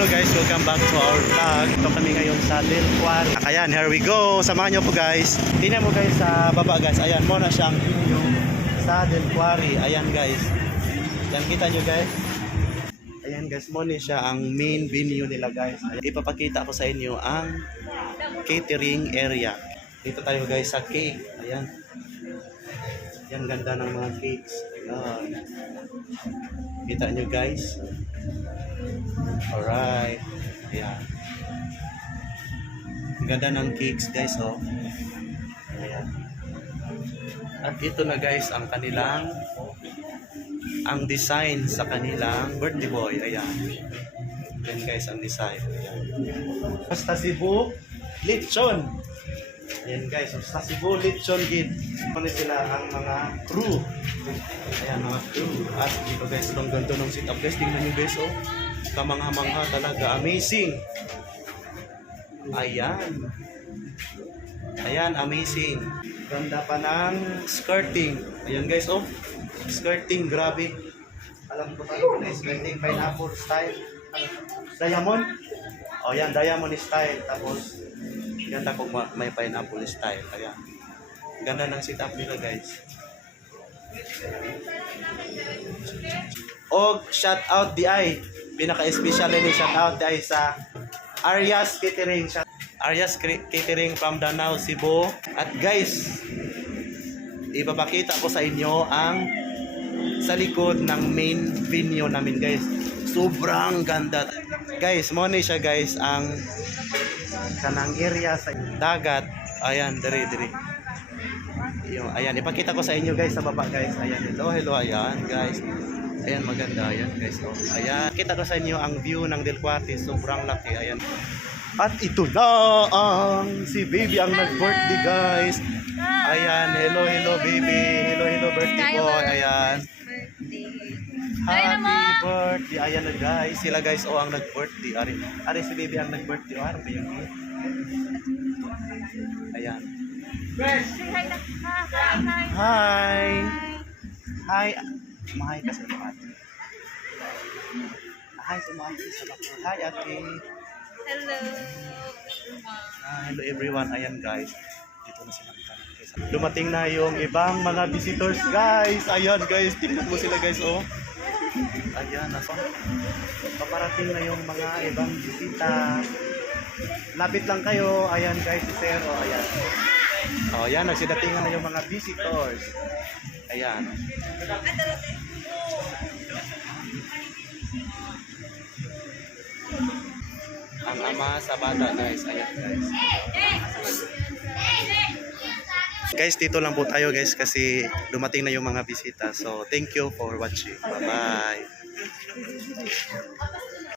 Hello guys, welcome back to our vlog. Ito kami ngayon sa Del Cuare. Ayan, here we go. Samahan nyo po guys. Tingnan mo guys sa baba guys. Ayan, mo na siyang venue sa Del Cuare. Ayan guys. Yan, kita nyo guys. Ayan guys, mo na siya ang main venue nila guys. Ayan, ipapakita ko sa inyo ang catering area. Dito tayo guys sa cake. Ayan. Yan, ganda ng mga cakes. Ayan. Kita nyo guys. Alright. Ayan. Ang ganda ng cakes guys, oh. Ayan. At ito na guys ang kanilang design sa kanilang birthday boy. Ayan. Yan guys ang design. Ayan. Basta Cebu Lechon. Ayan guys, basta Cebu Lechon gid. Ano sila ang mga crew. Ayan, mga crew. At dito guys, itong ganito ng setup guys. Tingnan nyo guys, oh. Kamangha-mangha talaga. Amazing. Ayan. Ayan, amazing. Ganda pa ng skirting. Ayan guys, oh. Skirting, grabe. Alam ko tayo na skirting, pineapple style. Diamond. O yan, diamond style. Tapos, ganda kung may pineapple style. Ayan. Ganda ng setup nila guys. Og shout out di ay pinaka-special ni shout out di ay sa Arias Catering. Arias Catering from Danau, Cebu. At guys, ipapakita ko sa inyo ang sa likod ng main venue namin guys. Sobrang ganda. Guys, mo ni siya guys ang kanang area sa dagat. Ayan, diri. Ayan, ipakita ko sa inyo guys sa baba guys. Ayan, hello, ayan guys. Ayan, maganda, ayan guys. Oh, ayan, kita ko sa inyo ang view ng Del Cuare, sobrang laki. Ayan. At ito na ang si baby ang nag-birthday guys. Ayan, hello baby. Hello birthday boy. Ayan. Happy birthday. Ayan na guys. Sila guys ang nag-birthday. Ari si baby ang nag-birthday. Ano ba yun? Ayan. Hi. Mahay ka sa mga ate. Hi sa mga ate sa bako. Hi ate. Hello. Hello everyone. Ayan guys. Dito na sila. Dumating na yung ibang mga visitors guys. Ayan guys. Tingnan mo sila guys, oh. Ayan. Paparating na yung mga ibang bisita. Lapit lang kayo. Ayan guys. Si Sir. Oh, ayan. Oh, ayan. Nagsidatingan na yung mga visitors. Ayan. Ang ama sa bata guys. Ayan guys. Guys, dito lang po tayo guys kasi dumating na yung mga bisita. So, thank you for watching. Bye-bye.